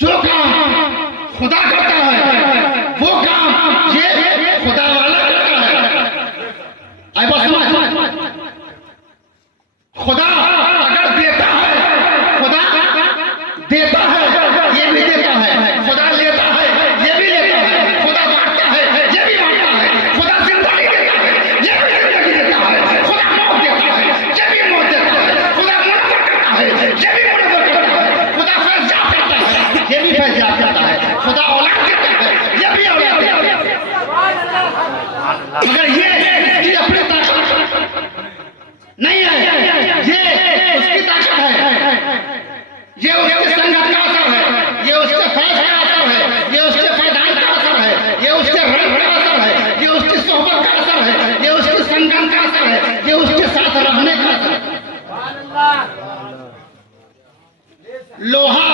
जो काम खुदा करता है वो काम ये खुदा वाला करता है। आई बात समझ? खुदा अगर देता है, खुदा देता है, ये भी देता है। खुदा लेता है, ये भी लेता है। खुदा बांटता है, ये भी बांटता है। खुदा जिंदगी देता है, ये भी जिंदगी देता है। खुदा मौत देता है, ये भी मौत देता है। खुदा मुनव्वर करता है, ये भी मुनव्वर करता है। खुदा फैज़याब करता है, ये भी फैज़याब करता है। खुदा औलाद देता है, ये भी औलाद देता है। मगर ये इसकी अपनी ताकत नहीं है, ये उसकी ताकत है। ये उसके संगत का असर है, ये उसके फैज का असर है, ये उसके फैजान का असर है, ये उसके रंग का असर है, ये उसकी सोहबत का असर है, ये उसके संगम का असर है, ये उसके साथ रहने का असर है। लोहा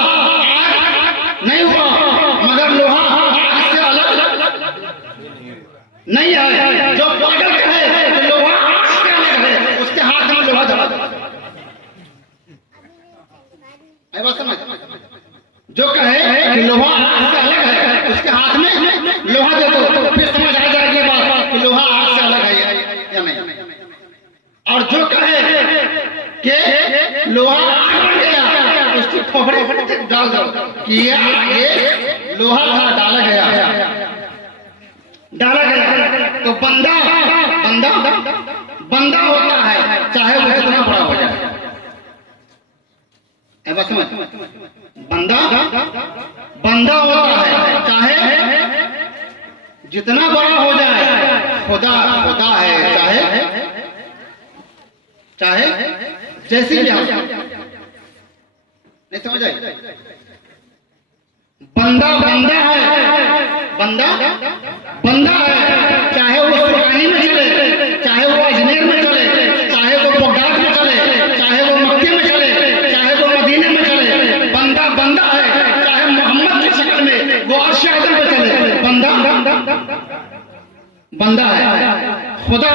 आग नहीं हुआ, मगर लोहा आग से अलग नहीं है। जो पागल कहे कि लोहा आग से अलग है, उसके हाथ में लोहा दबा दो। आई बात समझ? जो कहे कि लोहा आग से अलग है, उसके हाथ में लोहा दे दो, फिर समझ आ जाएगी ये बात कि लोहा आग से अलग है या नहीं। और जो कहे कि लोहा आग बन गया, उसकी खोपड़ी डाल दो कि ये लोहा था, डाला गया। तो बंदा बंदा बंदा होता है, चाहे वो कितना बड़ा हो जाए। ऐसा समझ? बंदा बंदा होता है, चाहे जितना बड़ा हो जाए। खुदा खुदा है, चाहे जैसी भी हो। नहीं समझ आई? बंदा बंदा है, बंदा है, चाहे वो सुरखानी में चले, चाहे वो अजमेर में चले, चाहे वो बगदाद में चले, चाहे वो मक्के में चले, चाहे वो मदीने में चले। बंदा बंदा है, चाहे मोहम्मद की शक्ल में वो अर्श आज़म पे चले। बंदा बंदा है। खुदा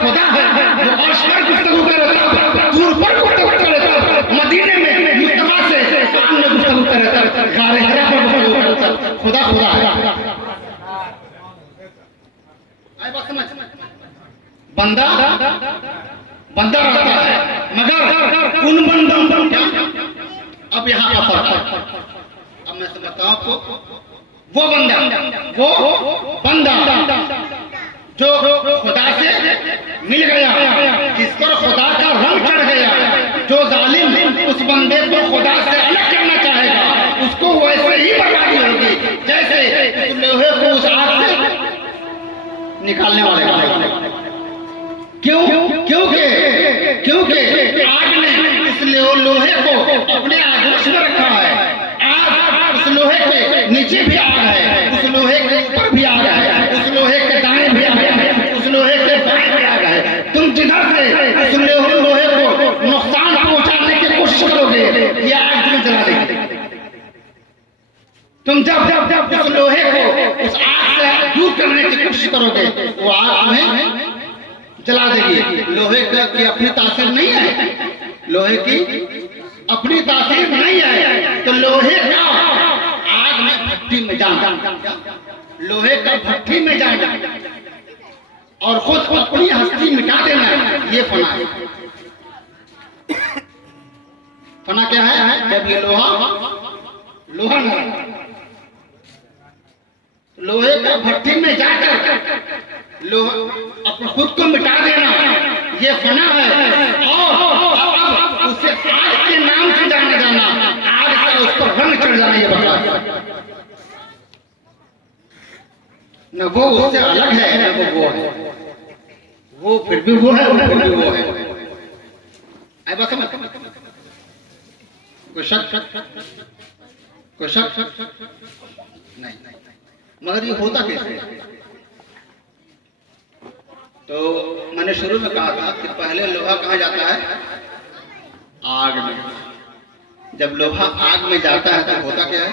खुदा है, वो अर्श पर गुफ्तगू करे, दूर पर गुफ्तगू करे, मदीने में मुस्तफा से सामने गुफ्तगू करे, गारे हरा पर गुफ्तगू करे। खुदा खुदा है। बंदा बंदा रहता है, मगर उन बंदों क्या? अब यहाँ का फर्क है। अब मैं समझता हूँ आपको। वो बंदा जो खुदा से मिल गया, जिस पर खुदा का रंग चढ़ गया, जो जालिम उस बंदे को खुदा से अलग करना चाहेगा, उसको वैसे ही बर्बादी होगी जैसे उस लोहे को उस आग से निकालने वाले का। क्योंकि आग ने इस लोहे को अपने आगोश में रखा है। आग उस लोहे के नीचे भी आग है, उस लोहे के ऊपर भी आग है, उस लोहे के दाएं भी आग है, उस लोहे के बाएं भी आग है। तुम जिधर से उस लोहे को नुकसान पहुंचाने की कोशिश करोगे, ये आग तुम्हें जला देगी। तुम जब उस लोहे को उस आग से दूर करने की कोशिश करोगे, वो आग तुम्हें जला देगी। लोहे की अपनी तासीर नहीं है, लोहे की अपनी तासीर नहीं है। तो लोहे का आग में भट्टी में जाना, लोहे का भट्टी में जाना और खुद अपनी हस्ती मिटा देना, ये फना है। फना क्या है? जब ये लोहा लोहे का भट्टी में जाकर अपने खुद को मिटा देना, ये फना है। और उसे आग के नाम से जाना, आग का उस पर रंग चढ़ जाना, ये बता न वो उससे अलग है, न वो है। वो फिर भी वो है, फिर भी वो है। आई बात समझ? कोई शक नहीं। मगर ये होता कैसे? तो मैंने शुरू में कहा था कि पहले लोहा कहाँ जाता है? आग में। जब लोहा आग में जाता है तो होता क्या है?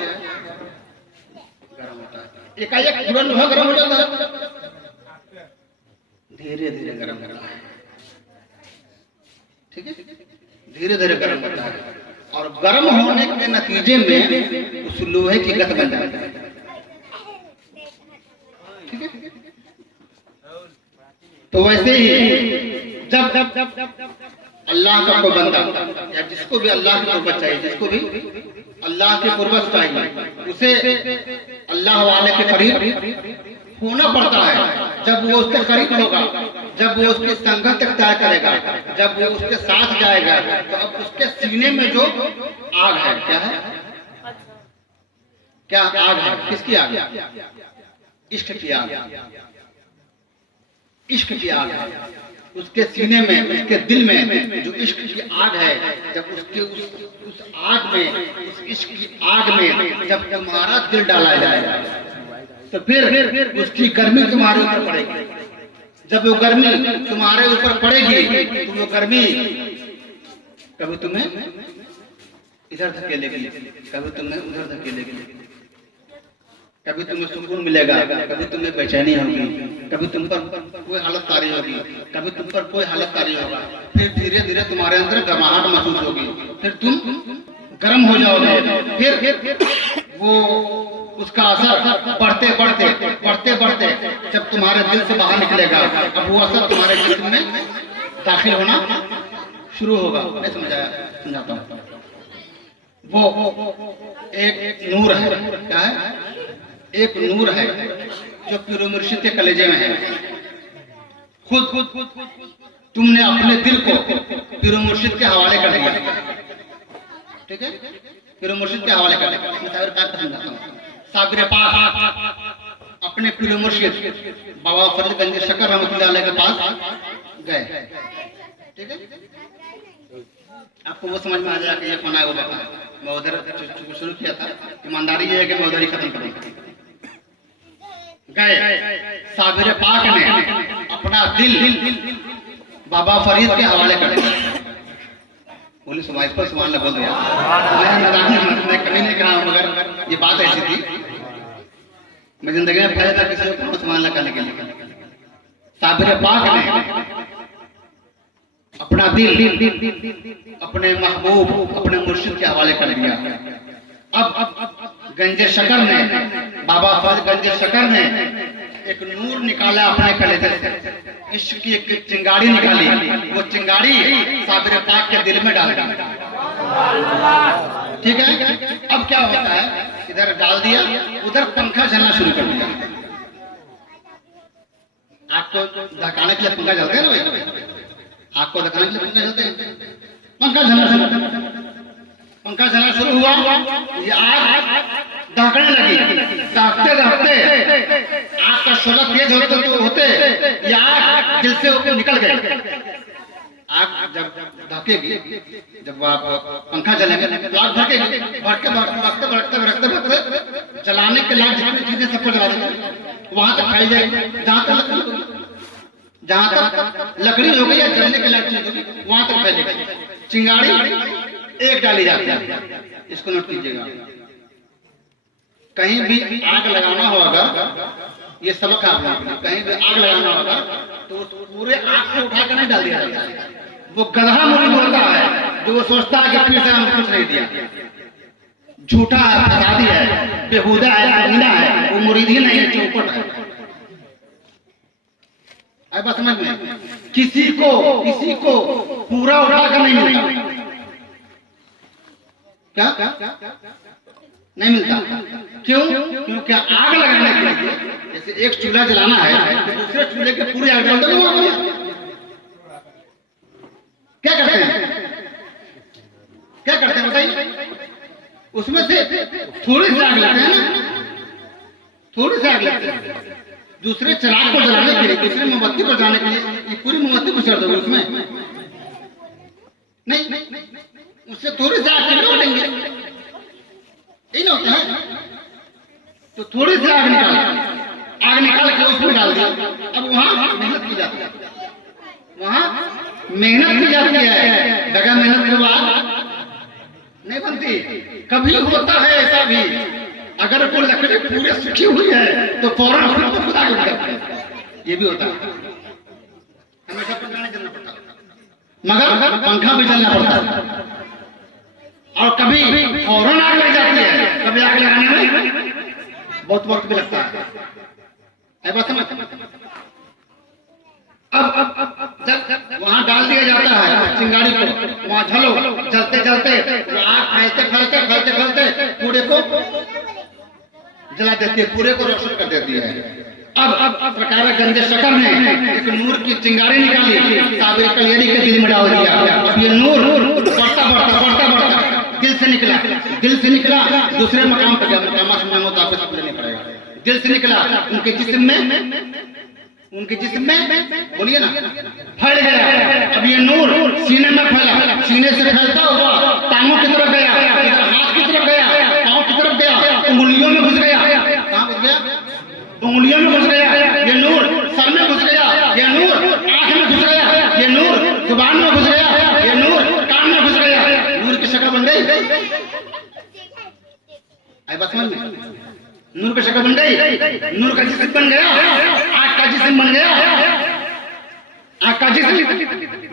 गर्म होता है। एकाएक पूरा लोहा गर्म हो जाता है? धीरे धीरे गर्म होता है। ठीक है, धीरे धीरे गर्म होता है। और गर्म होने के नतीजे में उस लोहे की गत बन जाती है। ठीक है? तो वैसे ही जब अल्लाह का कोई बंदा या जिसको भी अल्लाह की कुर्बत चाहिए, जिसको भी अल्लाह की कुर्बत चाहिए, उसे अल्लाह वाले के करीब होना पड़ता है। जब वो उसके करीब होगा, जब वो उसकी संगत तय करेगा, जब वो उसके साथ जाएगा, तो अब उसके सीने में जो आग है, क्या है? क्या आग है? किसकी आग? इश्क की आग। इश्क की आग है उसके सीने में, उसके दिल में जो इश्क की आग है। जब उसके उस आग में, उस इश्क की आग में जब तुम्हारा दिल डाला जाएगा, तो फिर उसकी गर्मी तुम्हारे ऊपर पड़ेगी। जब वो गर्मी तुम्हारे ऊपर पड़ेगी, तो वो गर्मी कभी तुम्हें इधर धकेलेगी, कभी तुम्हें उधर धकेलेगी। कभी तुम्हें सुकून मिलेगा, कभी तुम्हें बेचैनी होगी, कभी तुम पर कोई हालत तारी होगी, कभी तुम पर कोई हालत तारी होगा। फिर धीरे धीरे तुम्हारे अंदर गर्माहट महसूस होगी, फिर तुम गर्म हो जाओगे। फिर वो उसका असर बढ़ते बढ़ते जब तुम्हारे दिल से बाहर निकलेगा, अब वो असर तुम्हारे जिस्म में दाखिल होना शुरू होगा। मैं समझाता हूँ। वो एक नूर है। क्या है? एक नूर है जो पीर मुर्शिद के कलेजे में है। खुद तुमने अपने दिल को पीर मुर्शिद के हवाले कर दिया। ठीक है? पीर मुर्शिद के हवाले कर दिया। मैं समझाता हूँ। साबिर पाक अपने पीर मुर्शिद बाबा फरीदगंज शकर रहमतुल्लाह अलैह के पास गए। ठीक है? आपको वो समझ में आ जाएगा कि ये कौन है वो बाबा। मैं उधर शुरू किया था, ईमानदारी ये है कि मैं उधर ही खत्म करूंगा। गए, साबिर पाक ने अपना दिल बाबा फरीद के हवाले कर दिया। बोले सुबह इस पर सुभान अल्लाह बोल दिया। मैं कभी नहीं कहा, मगर ये बात ऐसी थी। मैं जिंदगी में पहले था किसी को सुभान अल्लाह करने के लिए। साबिर पाक ने अपना दिल अपने महबूब, अपने मुर्शिद के हवाले कर दिया। अब गंजे शकर ने, बाबा फरीद गंजे शकर ने एक नूर निकाला अपने कलेजे से। इश्क की एक चिंगारी निकाली। वो चिंगारी साबिर पाक के दिल में डाल दी। ठीक है? अब क्या होता है? इधर डाल दिया, उधर पंखा चलना शुरू कर दिया। आपको धकाने के लिए पंखा चलते हैं ना भाई? आपको धकाने के लिए पंखा चलते हैं। पंखा चलना शुरू हुआ। ये आग दहकने लगी। दहकते दहकते आग का शोला तेज होते ये आग दिल से ऊपर निकल गई। आग जब धकेगी, जब आप पंखा चलेंगे तो आग धकेगी। भड़कते जलाने के लायक जितनी चीजें सबको जला देंगे, वहां तक फैल जाएगी। जहां तक लकड़ी हो गई या जलने के लायक चीज होगी, वहां तक फैलेगी। चिंगारी एक डाली जाती है। इसको नोट कीजिएगा। कहीं भी आग लगाना हो, अगर ये सबक है आपको, कहीं भी आग लगाना होगा तो पूरे आग को उठाकर नहीं डाल दिया जाता है। वो गधा मुरीद होता है जो वो सोचता है कि पीर से हमने कुछ नहीं दिया, झूठा है, फसादी है, बेहुदा है, कमीना है, वो मुरीद ही नहीं है, चौपट है। आई बात समझ में? किसी को पूरा उठाकर नहीं मिलता। क्या नहीं मिलता? क्यों? क्योंकि आग लगाने के लिए, जैसे एक चूल्हा जलाना है तो दूसरे चूल्हे के पूरे आग डाल दो। क्या करते हैं बताइए? उसमें से थोड़ी सी आग लेते हैं ना, थोड़ी सी आग लेते हैं। दूसरे चिराग को जलाने के लिए, दूसरे मोमबत्ती को जलाने के लिए ये पूरी मोमबत्ती को चढ़ दोगे उसमें? नहीं, उससे थोड़ी सी आग निकालेंगे, यही ना होता है। तो थोड़ी सी आग निकाल के उसमें डाल दिया। अब वहां मेहनत की जाती है, बगैर मेहनत के बाद नहीं बनती। कभी होता है ऐसा भी, अगर कोई लकड़ी पूरी सूखी हुई है तो फौरन खुदा को करता है। ये भी होता है। हमेशा पंखा नहीं चलना पड़ता, मगर पंखा भी चलना पड़ता है। और कभी फौरन आग लग जाती है, कभी आग लगाने में बहुत वक्त भी लगता है। बात समझ? अब जब वहां डाल दिया जाता है चिंगारी को, वहां झलो जलते जलते आग फैलते फैलते फैलते फैलते पूरे को जला देती है, पूरे को रोशन कर देती है। अब सरकार गंजे शकर ने एक नूर की चिंगारी निकाली, साबिर कलियरी के दिल में डाल दिया। अब ये नूर बढ़ता बढ़ता बढ़ता बढ़ता दिल से निकला, दिल से निकला दूसरे मकाम पर गया, मकामा से मांगो तो आपको नहीं पड़ेगा। दिल से निकला उनके जिस्म में, उनके जिस्म में बोलिए ना फैल गया। अब ये नूर सीने में फैला, सीने से फैलता हुआ टांगों की तरफ गया, हाथ की तरफ गया, पांव की तरफ गया, उंगलियों में घुस गया। कहां घुस गया? उंगलियों में घुस गया ये नूर, सर में घुस गया ये नूर, आंख में घुस गया ये नूर, जुबान में घुस गया ये नूर, कान में घुस गया। नूर की शक्ल बन गई। आई बात समझ में? नूर की शक्ल बन गई, नूर का जिस्म बन गया, आग का जिस्म बन गया, आग का जिस्म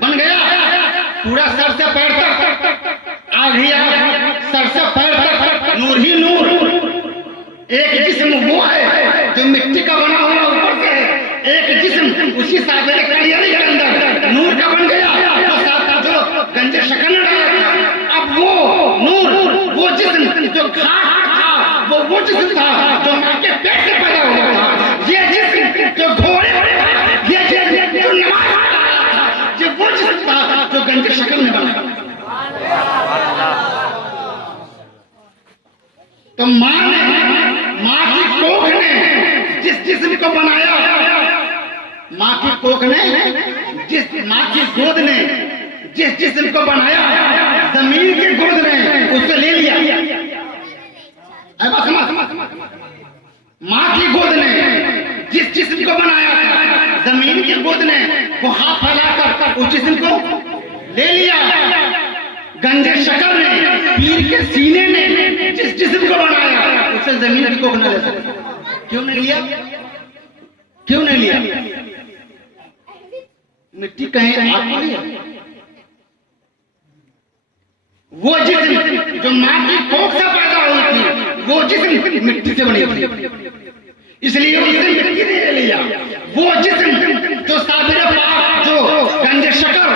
बन गया। पूरा सर से पैर तक आग ही आग, सर से पैर तक नूर ही नूर। एक जिस्म वो है जो मिट्टी का बना हुआ ऊपर से, एक जिस्म उसी साबिर कलियरी के अंदर नूर का बन गया जो साथ जो गंजे शक्ल में डाला। अब वो नूर, वो जिस्म जो खाक था, वो जिस्म था जो मां के पेट से पैदा हुआ था, ये जिस्म जो घोड़े पे था, ये जिस्म जो नमाज पढ़ा था, ये वो जिस्म था जो गंजे शक्ल में बना। तो मां की कोख ने जिस जिस्म को बनाया, मां की कोख ने मां की गोद ने जिस जिस्म को बनाया, जमीन की गोद ने उससे ले लिया। मां की गोद ने जिस जिस्म को बनाया था, जमीन की गोद ने वो हाथ फैलाकर उस जिस्म को ले लिया। गंजे शकर ने, पीर के सीने ने जिस जिस्म को बनाया, उससे जमीन की कोख न ले सके। क्यों नहीं लिया? क्यों नहीं लिया? मिट्टी कहीं आग पड़ी है? वो जिस्म जो मां की कोख से पैदा हुई थी, वो जिस्म मिट्टी से बनी थी, इसलिए उसने मिट्टी ने ले लिया। वो जिस्म जो साबिर पाक जो गंजे शकर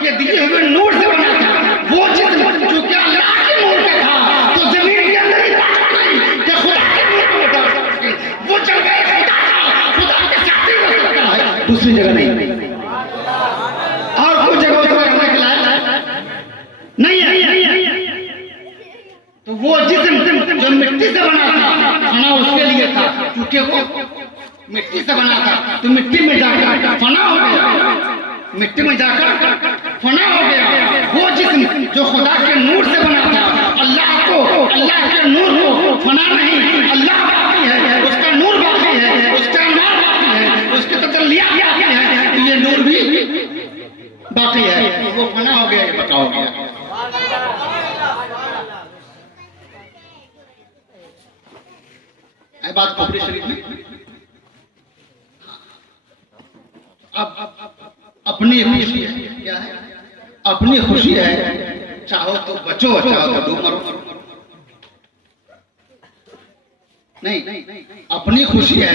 के दिए हुए नूर से बना था, वो जिस्म जो क्या अल्लाह के नूर का था, तो जमीन के अंदर ही ताकत नहीं कि खुदा के नूर को उठा सके। वो जब गए खुदा था, खुदा के साथ ही हो सकता है, दूसरी जगह नहीं। और कुछ जगह पर रखने के लायक नहीं है। तो वो जिस्म जो मिट्टी से बना था, फना उसके लिए था, क्योंकि वो मिट्टी से बना था, तो मिट्टी में जाकर फना हो गया, मिट्टी में जाकर फना हो गया। वो जिस्म जो खुदा के नूर से बना था, अल्लाह को, अल्लाह के नूर को फना नहीं, अल्लाह बाकी है, उसका नूर बाकी है, उसका अनवार बाकी है, उसकी तजल्लियात बाकी है, तो ये नूर भी बाकी है। वो फना हो गया, ये बका हो गया। बात खोपड़ी शरीफ में अब अपनी खुशी है, क्या है? अपनी खुशी है, चाहो तो बचो, चाहो तो डूब मरो। नहीं, अपनी खुशी है,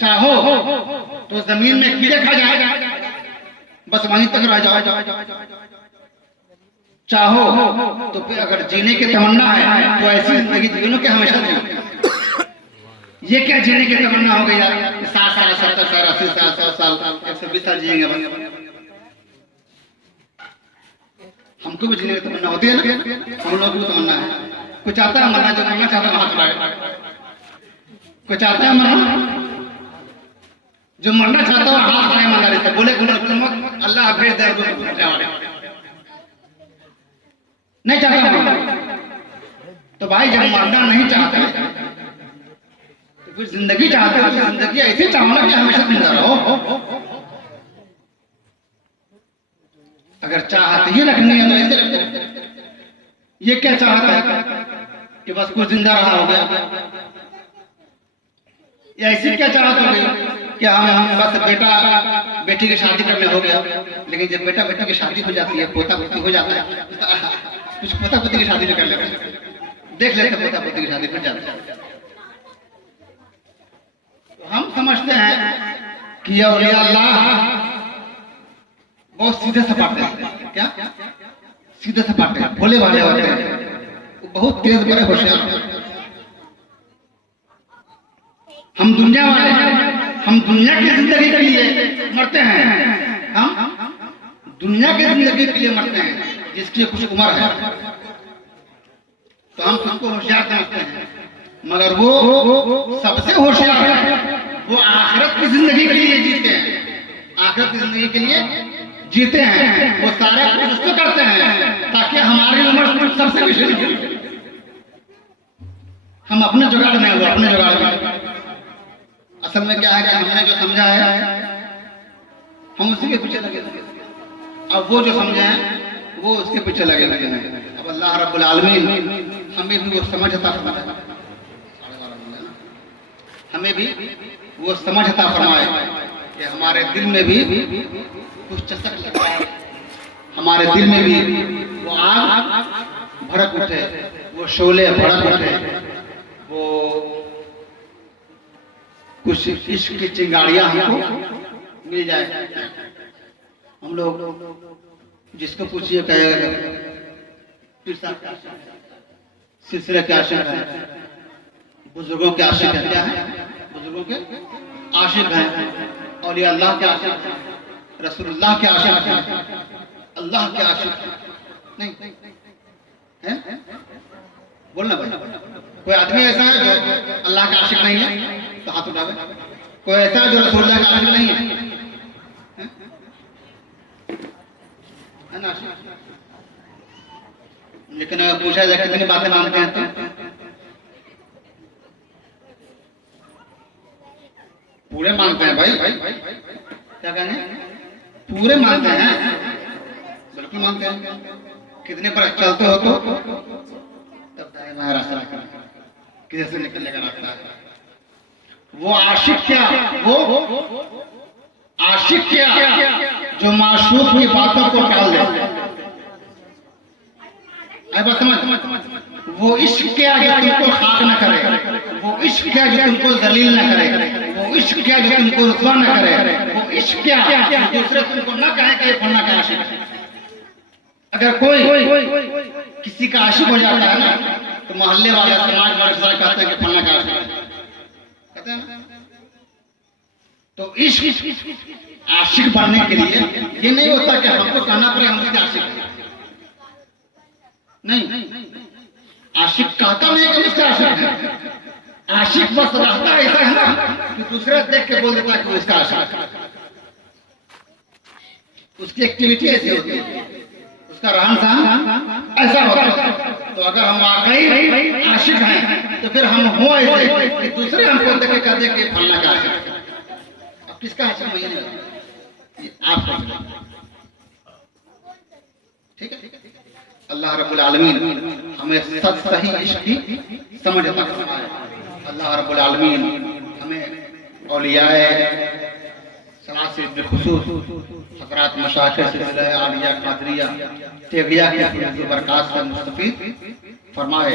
चाहो तो जमीन में कीड़े खा जाए, बस वहीं तक रह जाओ। चाहो तो फिर अगर जीने की तमन्ना है तो ऐसी जिंदगी जियो कि हमेशा जियो। ये क्या जीने की तमन्ना हो गई यार? 60 साल, 70 साल, 80 साल, 100 साल, 120 साल जिएंगे। हमको भी जीने की तमन्ना होती है ना, हम लोग को तमन्ना है। कोई चाहता है मरना, जो मरना चाहता है हाथ उठाए। कोई चाहता है मरना, जो मरना चाहता है हाथ उठाए, मरना रहता है। बोले अल्लाह भेज दे, नहीं चाहता मरना। तो भाई जब मरना नहीं चाहता तो जिंदगी चाहते हो, जिंदगी ऐसे चाहो ना कि हमेशा जिंदा रहो। अगर चाहत ही रखनी है तो ऐसे रखो। ये क्या चाहता है कि बस कुछ जिंदा रहा हो गया? या ऐसी क्या चाहत हो गई कि हम बस बेटा बेटी की शादी करने हो गया, लेकिन जब बेटा बेटी की शादी हो जाती है, पोता पोती हो जाता है, कुछ पोता पोती की शादी भी कर लेते, देख लेते पोता पोती की शादी फिर जाते। तो हम समझते हैं कि ये औलिया अल्लाह बहुत सीधे सपाटे हैं। क्या सीधे सपाटे भोले भाले होते हैं, वो बहुत तेज बड़े होशियार। हम दुनिया वाले, हम दुनिया की जिंदगी के लिए मरते हैं, हम दुनिया की जिंदगी के लिए मरते हैं जिसकी कुछ उम्र है, तो हम सबको होशियार समझते हैं। मगर वो सबसे होशियार है, वो आखिरत की जिंदगी के लिए जीते हैं, आखिरत की जिंदगी के लिए जीते हैं। वो सारे कुछ तो करते हैं ताकि हमारी उम्र सबसे पिछड़ी हो। हम अपने जुगाड़ में, वो अपने जुगाड़ में। असल में क्या है कि हमने जो समझा है हम उसी के पीछे लगे, अब वो जो समझे हैं वो उसके पीछे लगे हैं। अब अल्लाह रब्बुल आलमीन हमें भी वो समझ अता फरमाए, हमें भी वो समझ अता फरमाए कि हमारे दिल में भी कुछ चसक लगता है, हमारे दिल में भी वो आग भड़क उठे, वो शोले भड़क उठे, वो कुछ इश्क की चिंगारियां हमको मिल जाए। हम लोग जिसको पूछिए कहेगा सिलसिले के आशिक हैं, बुजुर्गों के आशिक हैं। क्या है? बुजुर्गों के आशिक हैं, औलिया अल्लाह के आशिक हैं, रसूलुल्लाह के आशिक हैं, अल्लाह के आशिक नहीं है। बोलना बोलना। कोई आदमी ऐसा है जो अल्लाह का आशिक नहीं है तो हाथ उठावे। कोई ऐसा है जो रसूलुल्लाह का आशिक नहीं है, है ना? लेकिन अगर पूछा जाए कितनी बातें मानते हैं तो पूरे मानते हैं भाई। क्या कहने? पूरे मानते हैं, बिल्कुल मानते हैं। कितने पर चलते हो तो तब रास्ता किधर से निकलने का रास्ता है। वो आशिक क्या, वो आशिक क्या जो माशूक की बातों को टाल दे। समझ, वो इश्क क्या जो तुमको खाक न करे, वो इश्क क्या जो तुमको जलील न करे, वो इश्क क्या जो तुमको रुसवा न करे, वो इश्क क्या दूसरे तुमको न कहे कि ये फलना का आशिक है। अगर कोई किसी का आशिक हो जाता है ना तो मोहल्ले वाले समाज वाले सारे कहते हैं कि फलना का आशिक है, कहते हैं। तो इश्क आशिक बनने के लिए ये नहीं होता कि हमको कहना पड़े हम इसके आशिक हैं। नहीं, आशिक कहता नहीं कि मुझसे आशिक है। आशिक बस रहता ऐसा है ना कि दूसरे देख के बोल देता है कि उसका आशिक है। उसकी एक्टिविटी ऐसी होती है, उसका रहन सहन ऐसा होता है। तो अगर हम वाकई आशिक हैं तो फिर हम हो ऐसे कि दूसरे हमको देख के कहते कि फलना का आशिक है। अब किसका आशिक मुझे नहीं लगता, आप ठीक है। अल्लाह रब्बुल आलमीन हमें सही इश्क की समझ अता फरमाए। अल्लाह रब्बुल आलमीन हमें औलियाए सलासे बिखुसूस हज़रात मशाइख़ सिलसिला आलिया कादरिया तेगिया की बरक़ात से मुस्तफ़ीद फरमाए।